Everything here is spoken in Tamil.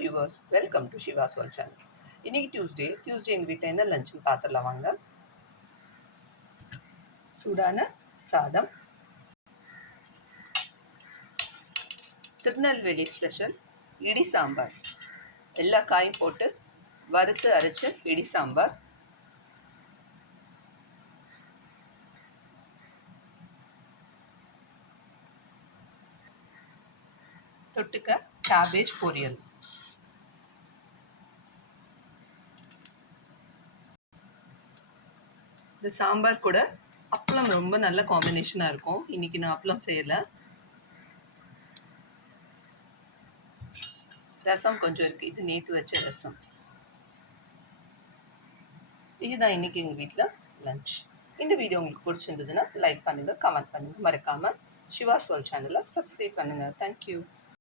Viewers, welcome to Shiva's world channel. இன்னைக்கு டியூஸ்டே எங்கள் வீட்டில் என்ன லஞ்சுன்னு பார்த்துடலாம் வாங்க. சூடான சாதம், திருநெல்வேலி ஸ்பெஷல் இடி சாம்பார், எல்லா காயும் போட்டு வறுத்து அரைச்ச இடி சாம்பார், தொட்டுக்க கேபேஜ் பொரியல். இந்த சாம்பார் கூட அப்பளம் ரொம்ப நல்ல காம்பினேஷனாக இருக்கும். இன்னைக்கு நான் அப்பளம் செய்யலை. ரசம் கொஞ்சம் இருக்குது, இது நேற்று வச்ச ரசம். இதுதான் இன்னைக்கு எங்கள் வீட்டில் லஞ்ச். இந்த வீடியோ உங்களுக்கு பிடிச்சிருந்ததுன்னா லைக் பண்ணுங்கள், கமெண்ட் பண்ணுங்கள், மறக்காமல் ஷிவாஸ் வேர்ல்ட் சேனலை சப்ஸ்கிரைப் பண்ணுங்கள். தேங்க்யூ.